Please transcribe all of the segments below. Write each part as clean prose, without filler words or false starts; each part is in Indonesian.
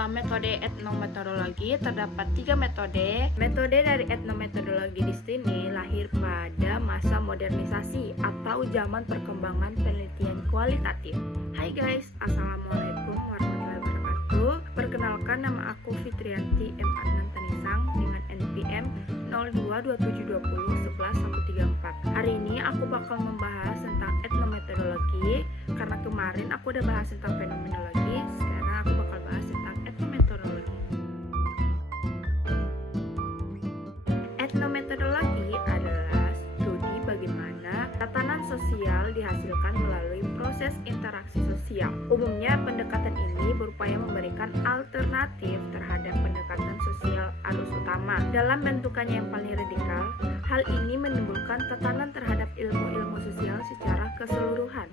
Dalam metode etnometodologi terdapat 3 metode. Metode dari etnometodologi di sini lahir pada masa modernisasi atau zaman perkembangan penelitian kualitatif. Hai guys, assalamualaikum warahmatullahi wabarakatuh. Perkenalkan, nama aku Fitrianti M. Adnan Tanisang dengan NPM 0227201134. Hari ini aku bakal membahas tentang etnometodologi karena kemarin aku udah bahas tentang fenomenologi. Sekarang aku bakal bahas tentang etnometodologi. Etnometodologi adalah studi bagaimana tatanan sosial dihasilkan melalui proses interaksi sosial. Umumnya pendekatan ini berupaya memberikan alternatif terhadap pendekatan sosial arus utama. Dalam bentukannya yang paling radikal, hal ini menimbulkan tatanan terhadap ilmu-ilmu sosial secara keseluruhan.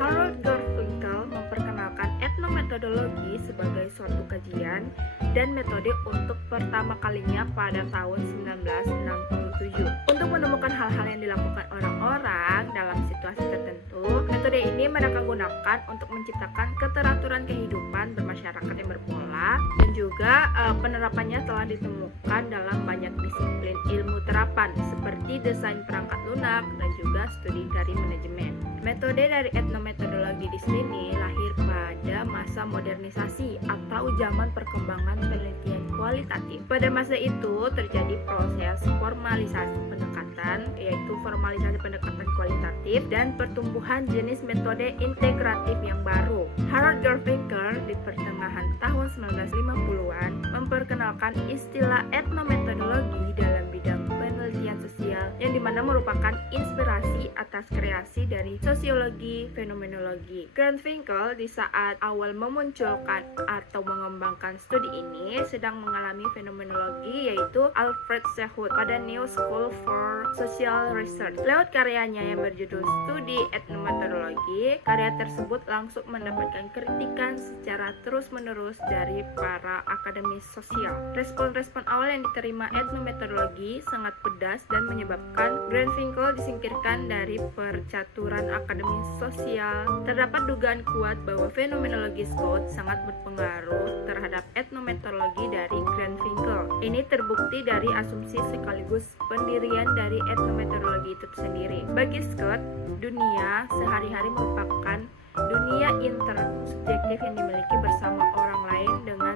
Harold Garfinkel memperkenalkan etnometodologi sebagai suatu kajian dan metode untuk pertama kalinya pada tahun 1967. Untuk menemukan hal-hal yang dilakukan orang-orang dalam situasi tertentu, metode ini mereka gunakan untuk menciptakan keteraturan kehidupan bermasyarakat yang berpola, dan juga penerapannya telah ditemukan dalam banyak disiplin ilmu terapan seperti desain perangkat lunak dan juga studi dari manajemen. Metode dari etnometodologi di sini lahir pada masa modernisasi atau zaman perkembangan penelitian kualitatif. Pada masa itu terjadi proses formalisasi pendekatan, yaitu formalisasi pendekatan kualitatif dan pertumbuhan jenis metode integratif yang baru. Harold Garfinkel di pertengahan tahun 1950-an memperkenalkan istilah etnometodologi dalam bidang penelitian sosial, yang dimana merupakan inspirasi atas kreasi dari sosiologi fenomenologi. Garfinkel di saat awal memunculkan atau mengembangkan studi ini sedang mengalami fenomenologi, yaitu Alfred Shehut pada New School for Social Research. Lewat karyanya yang berjudul Studi Etnometodologi, karya tersebut langsung mendapatkan kritikan secara terus-menerus dari para akademis sosial. Respon-respon awal yang diterima etnometodologi sangat pedas dan menyebabkan Garfinkel disingkirkan dari percaturan akademis sosial. Terdapat dugaan kuat bahwa fenomenologi Scott sangat berpengaruh terhadap etnometodologi dari Garfinkel. Ini terbukti dari asumsi sekaligus pendirian dari etnometodologi itu sendiri. Bagi Scott, dunia sehari-hari merupakan dunia intersubjektif yang dimiliki bersama orang lain dengan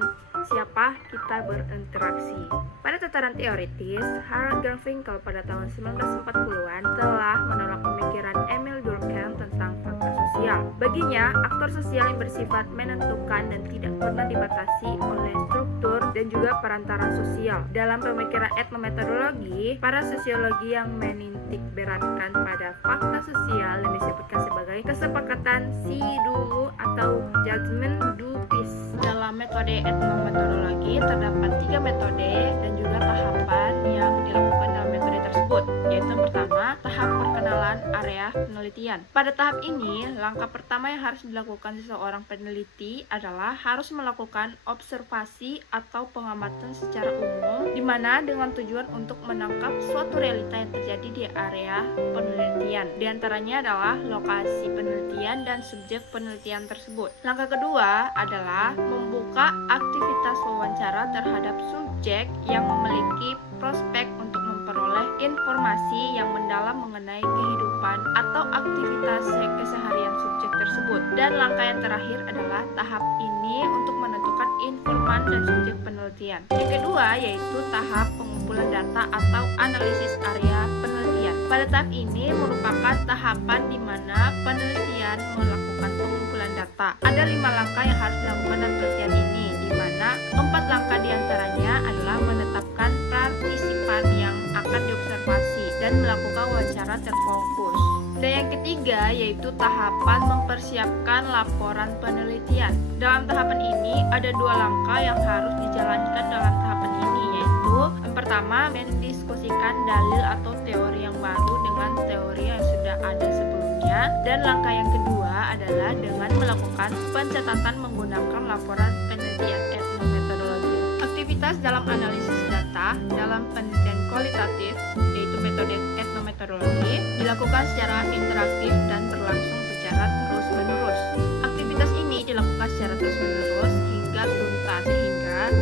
siapa kita berinteraksi. Pada tataran teoritis, Harold Garfinkel pada tahun 1940-an telah menolak pemikiran Emile Durkheim tentang fakta sosial. Baginya, aktor sosial yang bersifat menentukan dan tidak pernah dibatasi oleh struktur dan juga perantaraan sosial. Dalam pemikiran etnometodologi, para sosiologi yang menitik beratkan pada fakta sosial yang disebutkan sebagai kesepakatan si dulu atau judgment du peace. Dalam metode etnometodologi terdapat 3 metode dan juga tahapan yang dilakukan dalam metode tersebut, yaitu yang pertama, tahap perkenalan area penelitian. Pada tahap ini, langkah pertama yang harus dilakukan seseorang peneliti adalah harus melakukan observasi atau pengamatan secara umum, di mana dengan tujuan untuk menangkap suatu realita yang terjadi di area penelitian. Di antaranya adalah lokasi penelitian dan subjek penelitian tersebut. Langkah kedua adalah membuka aktivitas wawancara terhadap subjek yang memiliki prospek untuk memperoleh informasi yang mendalam mengenai kehidupan atau aktivitas keseharian subjek tersebut. Dan langkah yang terakhir adalah tahap ini untuk menentukan informan dan subjek penelitian. Yang kedua yaitu tahap pengumpulan data atau analisis area penelitian. Pada tahap ini merupakan tahapan di mana penelitian melakukan pengumpulan data. Ada 5 langkah yang harus dilakukan dalam penelitian ini, di mana 4 langkah diantaranya adalah menetapkan partisipan yang akan diobservasi dan melakukan wawancara terfokus. Dan yang ketiga yaitu tahapan mempersiapkan laporan penelitian. Dalam tahapan ini ada 2 langkah yang harus dijalankan dalam tahapan ini, yaitu yang pertama mendiskusikan dalil atau teori yang baru dengan teori yang sudah ada sebelumnya, dan langkah yang kedua adalah dengan melakukan pencatatan menggunakan laporan penelitian etnometodologi. Aktivitas dalam analisis data dalam penelitian kualitatif, yaitu metode etnometodologi, dilakukan secara interaktif dan berlangsung secara terus-menerus. Aktivitas ini dilakukan secara terus-menerus hingga tuntas, sehingga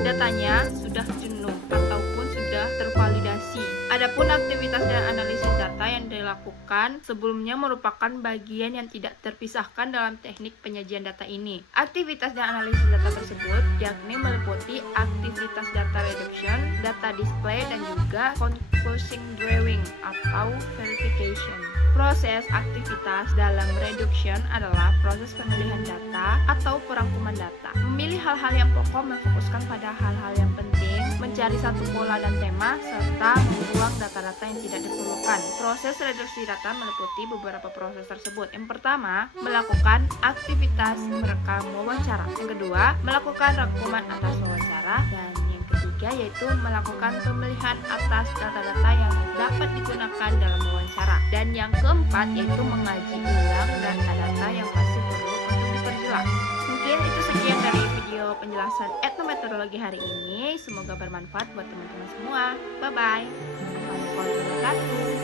datanya sudah jenuh ataupun sudah tervalidasi. Adapun aktivitas dan analisis data yang dilakukan sebelumnya merupakan bagian yang tidak terpisahkan dalam teknik penyajian data ini. Aktivitas dan analisis data tersebut yakni meliputi aktivitas data reduction, data display, dan juga conclusion drawing atau verification. Proses aktivitas dalam reduction adalah proses pemilihan data atau perangkuman data. Memilih hal-hal yang pokok, memfokuskan pada hal-hal yang penting, mencari satu pola dan tema, serta membuang data-data yang tidak diperlukan. Proses reduksi data meliputi beberapa proses tersebut. Yang pertama, melakukan aktivitas merekam wawancara. Yang kedua, melakukan rangkuman atas wawancara. Dan yang ketiga yaitu melakukan pemilihan atas data-data yang dapat digunakan dalam wawancara. Dan yang keempat yaitu mengaji ulang data-data yang masih perlu untuk diperjelas. Mungkin itu sekian dari video penjelasan etnometodologi hari ini. Semoga bermanfaat buat teman-teman semua. Bye-bye. Assalamualaikum warahmatullahi wabarakatuh.